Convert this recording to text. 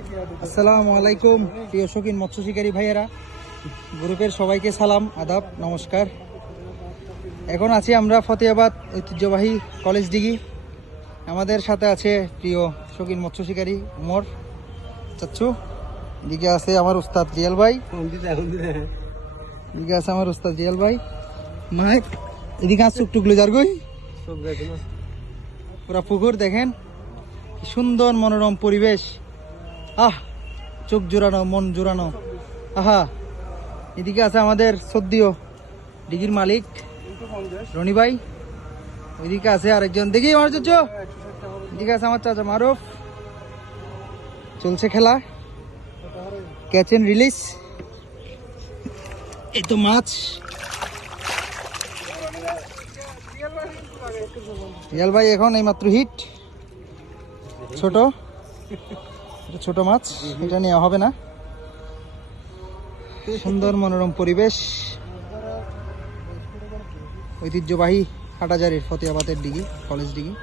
আসসালামু আলাইকুম প্রিয় শৌখিন মৎস্য শিকারী ভাইয়েরা, গ্রুপের সবাইকে সালাম, আদাব, নমস্কার। এখন আছি আমরা ফতেহাবাদ ঐতিহ্যবাহী কলেজ ডিগি। আমাদের সাথে আছে প্রিয় শৌখিন মৎস্য শিকারী উমর চাচ্ছু, এদিকে আছে আমার উস্তাদ জিয়াল ভাই, এদিকে আছে আমার উস্তাদ জিয়াল ভাই মাইক, এদিকে আছে টুকটুকলু জারগই। পুরা পুকুর দেখেন, কি সুন্দর মনোরম পরিবেশ, আহ চোখ জোড়ানো, মন জোড়ানো, আহা। এদিকে আছে আমাদের সদ্যীয় ডিগির মালিক রনি ভাই, ওইদিকে আছে আরেকজন, দেখি আমার চাচা, এদিকে আছে আমার চাচা মারুফ। চলছে খেলা, ক্যাচ এন্ড রিলিজ। এই তো মাছ, রিয়াল ভাই এখন এই মাত্র হিট, ছোট মাছ, এটা নেওয়া হবে না। সুন্দর মনোরম পরিবেশ, ঐতিহ্যবাহী হাটাজারির ফতেহাবাদের ডিগি, কলেজ ডিগি।